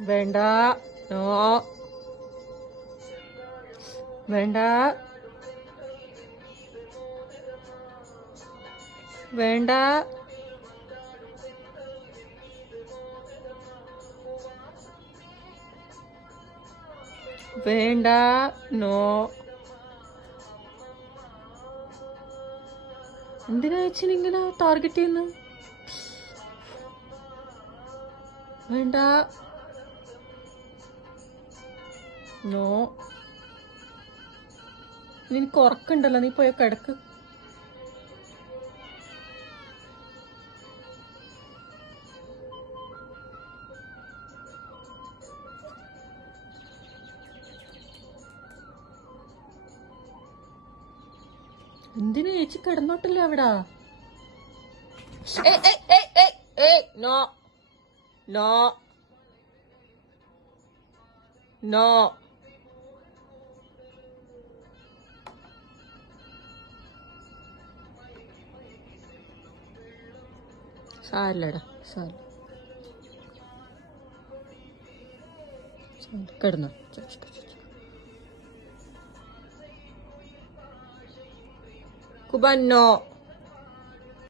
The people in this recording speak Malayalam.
വേണ്ട. നോ. വേണ്ട. വേണ്ട. വേണ്ട. നോ. എന്തിനാ ഇങ്ങനെ ടാർഗറ്റ് ചെയ്യുന്നു? വേണ്ട. നോ. നിനക്ക് ഉറക്കണ്ടല്ലോ, നീ പോയ കിടക്ക്. എന്തിനാ ചേച്ചി കിടന്നോട്ടില്ല അവിടെ? നോ. നോ. നോ. സാരില്ലടാ, സാരി. കിടന്നോ. കുബന്നോ.